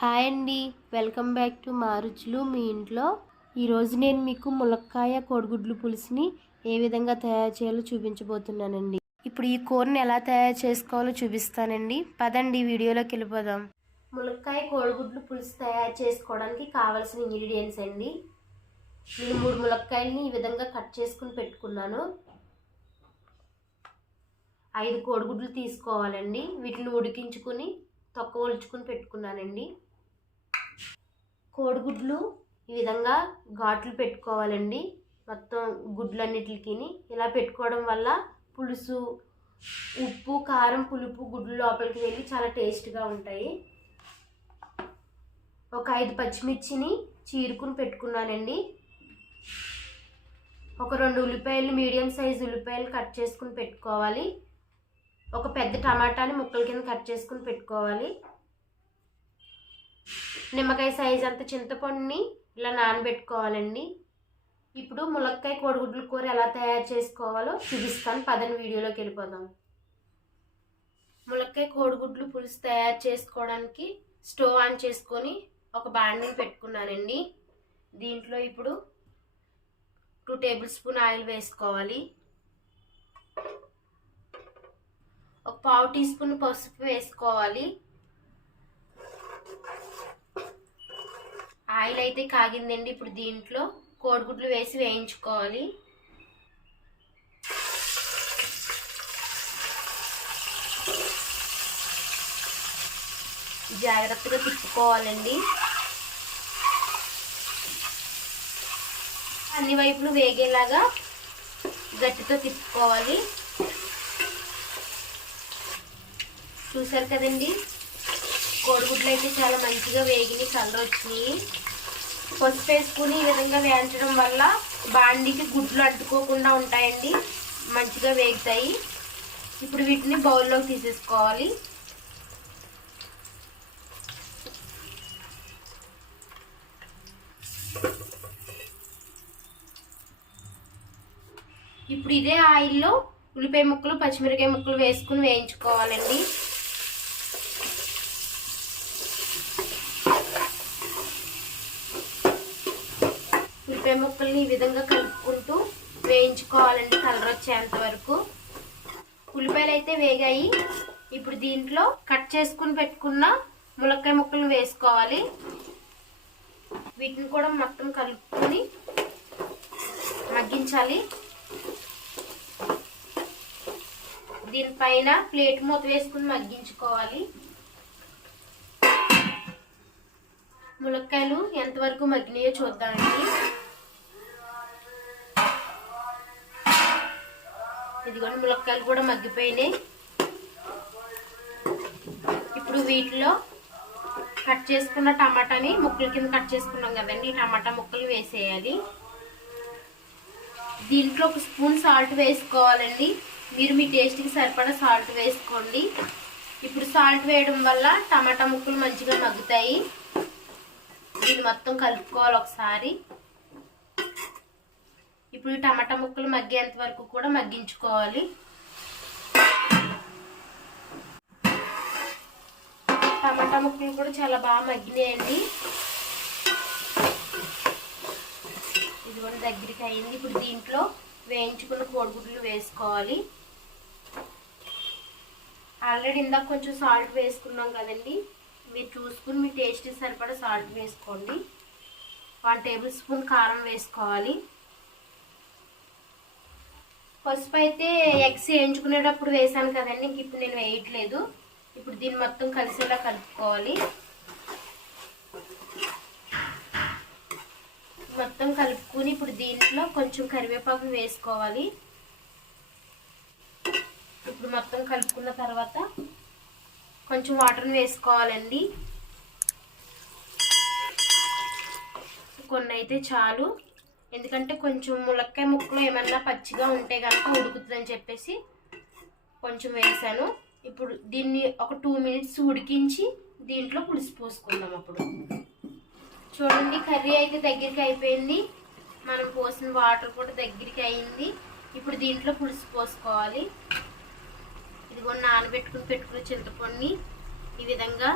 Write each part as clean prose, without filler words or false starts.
Hi అండి, welcome back to మా రుచులు మీ ఇంట్లో. ఈరోజు నేను మీకు ములక్కాయ కోడిగుడ్లు పులుసుని ఏ విధంగా తయారు చేయాలో చూపించబోతున్నానండి. ఇప్పుడు ఈ కూరని ఎలా తయారు చేసుకోవాలో చూపిస్తానండి. పదండి వీడియోలోకి వెళ్ళిపోదాం. ములక్కాయ కోడిగుడ్లు పులుసు తయారు చేసుకోవడానికి కావాల్సిన ఇంగ్రీడియంట్స్ అండి. నేను 3 ములక్కాయలని ఈ విధంగా కట్ చేసుకుని పెట్టుకున్నాను. 5 కోడిగుడ్లు తీసుకోవాలండి. వీటిని ఉడికించుకుని తొక్క ఒలుచుకుని పెట్టుకున్నానండి. కోడిగుడ్లు ఈ విధంగా ఘాట్లు పెట్టుకోవాలండి. మొత్తం గుడ్లన్నిటికి ఇలా పెట్టుకోవడం వల్ల పులుసు, ఉప్పు, కారం, పులుపు గుడ్లు లోపలికి వెళ్ళి చాలా టేస్ట్గా ఉంటాయి. ఒక 5 పచ్చిమిర్చిని చీరుకుని పెట్టుకున్నానండి. ఒక 2 ఉల్లిపాయలు, మీడియం సైజు ఉల్లిపాయలు కట్ చేసుకుని పెట్టుకోవాలి. ఒక పెద్ద టమాటాని ముక్కల కింద కట్ చేసుకుని పెట్టుకోవాలి. నిమ్మకాయ సైజ్ అంత చింతపండుని ఇలా నానబెట్టుకోవాలండి. ఇప్పుడు ములక్కాయ కోడిగుడ్ల కూర ఎలా తయారు చేసుకోవాలో చూపిస్తాను. పదని వీడియోలోకి వెళ్ళిపోదాం. ములక్కాయ కోడిగుడ్లు పులుసు తయారు చేసుకోవడానికి స్టవ్ ఆన్ చేసుకొని ఒక బాండిని పెట్టుకున్నానండి. దీంట్లో ఇప్పుడు 2 టేబుల్ స్పూన్ ఆయిల్ వేసుకోవాలి. ఒక 1/2 టీ స్పూన్ పసుపు వేసుకోవాలి. ఆయిల్ అయితే కాగిందండి. ఇప్పుడు దీంట్లో కోడిగుడ్లు వేసి వేయించుకోవాలి. జాగ్రత్తగా తిప్పుకోవాలండి. అన్ని వైపులు వేగేలాగా గట్టితో తిప్పుకోవాలి. చూసారు కదండి, కోడిగుడ్లు అయితే చాలా మంచిగా వేగినాయి, కలర్ వచ్చినాయి. పసుపు వేసుకుని ఈ విధంగా వేయించడం వల్ల బాండికి గుడ్లు అంటుకోకుండా ఉంటాయండి, మంచిగా వేగుతాయి. ఇప్పుడు వీటిని బౌల్లోకి తీసేసుకోవాలి. ఇప్పుడు ఇదే ఆయిల్లో ఉల్లిపాయ ముక్కలు, పచ్చిమిరకాయ ముక్కలు వేసుకుని వేయించుకోవాలండి. ఉల్లిపాయ ముక్కల్ని ఈ విధంగా కలుపుకుంటూ వేయించుకోవాలండి, కలర్ వచ్చేంత వరకు. ఉల్లిపాయలు అయితే వేగాయి. ఇప్పుడు దీంట్లో కట్ చేసుకుని పెట్టుకున్న ములక్కాయ ముక్కలు వేసుకోవాలి. వీటిని కూడా మొత్తం కలుపుకొని మగ్గించాలి. దీనిపైన ప్లేట్ మూత వేసుకుని మగ్గించుకోవాలి. ములక్కాయలు ఎంతవరకు మగ్గినాయో చూద్దామండి. ఇదిగోండి, ములక్కాయలు కూడా మగ్గిపోయినాయి. ఇప్పుడు వీటిలో కట్ చేసుకున్న టమాటాని ముక్కల కింద కట్ చేసుకున్నాం కదండి, టమాటా ముక్కలు వేసేయాలి. దీంట్లో 1 స్పూన్ సాల్ట్ వేసుకోవాలండి. మీరు మీ టేస్ట్కి సరిపడా సాల్ట్ వేసుకోండి. ఇప్పుడు సాల్ట్ వేయడం వల్ల టమాటా ముక్కలు మంచిగా మగ్గుతాయి. దీన్ని మొత్తం కలుపుకోవాలి ఒకసారి. ఇప్పుడు ఈ టమాటా ముక్కలు మగ్గేంత వరకు కూడా మగ్గించుకోవాలి. టమాటా ముక్కలు కూడా చాలా బాగా మగ్గినాయండి. ఇది కూడా దగ్గరికి అయింది. ఇప్పుడు దీంట్లో వేయించుకున్న కోడిగుడ్లు వేసుకోవాలి. ఆల్రెడీ ఇందాక కొంచెం సాల్ట్ వేసుకున్నాం కదండి, మీరు చూసుకుని మీ టేస్ట్ సరిపడా సాల్ట్ వేసుకోండి. 1 టేబుల్ స్పూన్ కారం వేసుకోవాలి. పసుపు అయితే ఎగ్స్ వేయించుకునేటప్పుడు వేసాను కదండి, ఇప్పుడు నేను వేయట్లేదు. ఇప్పుడు దీన్ని మొత్తం కలిసేలా కలుపుకోవాలి. మొత్తం కలుపుకుని ఇప్పుడు దీంట్లో కొంచెం కరివేపాకు వేసుకోవాలి. ఇప్పుడు మొత్తం కలుపుకున్న తర్వాత కొంచెం వాటర్ని వేసుకోవాలండి. కొన్ని అయితే చాలు, ఎందుకంటే కొంచెం ములక్కాయ ముక్కలు ఏమన్నా పచ్చిగా ఉంటే కనుక ఉడుకుతుందని చెప్పేసి కొంచెం వేసాను. ఇప్పుడు దీన్ని ఒక 2 మినిట్స్ ఉడికించి దీంట్లో పులుసు పోసుకుందాం. అప్పుడు చూడండి, కర్రీ అయితే దగ్గరికి అయిపోయింది. మనం పోసిన వాటర్ కూడా దగ్గరికి అయింది. ఇప్పుడు దీంట్లో పులుసు పోసుకోవాలి. ఇదిగో నానబెట్టుకుని చింతపండుని ఈ విధంగా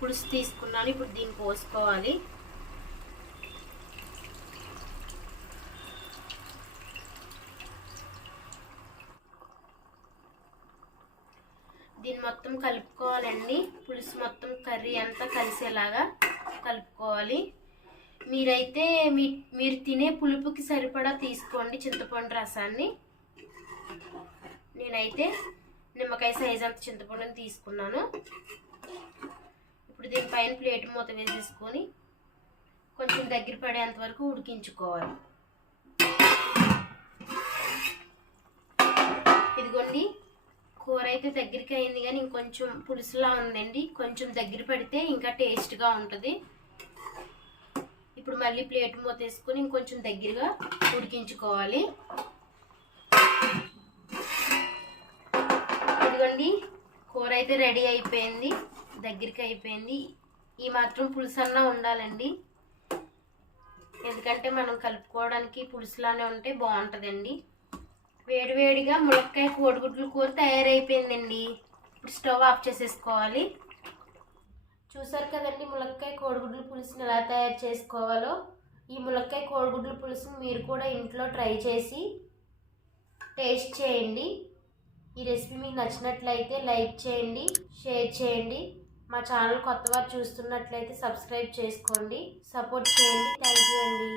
పులుసు తీసుకున్నాను. ఇప్పుడు దీన్ని పోసుకోవాలి. దీన్ని మొత్తం కలుపుకోవాలండి. పులుసు మొత్తం కర్రీ అంతా కలిసేలాగా కలుపుకోవాలి. మీరైతే మీరు తినే పులుపుకి సరిపడా తీసుకోండి చింతపండు రసాన్ని. నేనైతే నిమ్మకాయ సైజ్ అంత చింతపండుని తీసుకున్నాను. ఇప్పుడు దీనిపైన ప్లేట్ మూత వేసేసుకొని కొంచెం దగ్గర పడేంత వరకు ఉడికించుకోవాలి. ఇదిగోండి, కూర అయితే దగ్గరికి అయింది కానీ ఇంకొంచెం పులుసులా ఉందండి. కొంచెం దగ్గర పడితే ఇంకా టేస్ట్గా ఉంటుంది. ఇప్పుడు మళ్ళీ ప్లేట్ మూత వేసుకొని ఇంకొంచెం దగ్గరగా ఉడికించుకోవాలి. ఇదిగోండి, కూర అయితే రెడీ అయిపోయింది, దగ్గరికి అయిపోయింది. ఈ మాత్రం పులుసు అన్నా ఉండాలండి, ఎందుకంటే మనం కలుపుకోవడానికి పులుసులానే ఉంటే బాగుంటుందండి. వేడివేడిగా ములక్కాయ కోడిగుడ్ల కూర తయారైపోయిందండి. ఇప్పుడు స్టవ్ ఆఫ్ చేసేసుకోవాలి. చూసారు కదండి ములక్కాయ కోడిగుడ్ల పులుసుని ఎలా తయారు చేసుకోవాలో. ఈ ములక్కాయ కోడిగుడ్ల పులుసుని మీరు కూడా ఇంట్లో ట్రై చేసి టేస్ట్ చేయండి. ఈ రెసిపీ మీకు నచ్చినట్లయితే లైక్ చేయండి, షేర్ చేయండి. మా ఛానల్ కొత్తవారు చూస్తున్నట్లయితే సబ్స్క్రైబ్ చేసుకోండి, సపోర్ట్ చేయండి. థ్యాంక్ యూ అండి.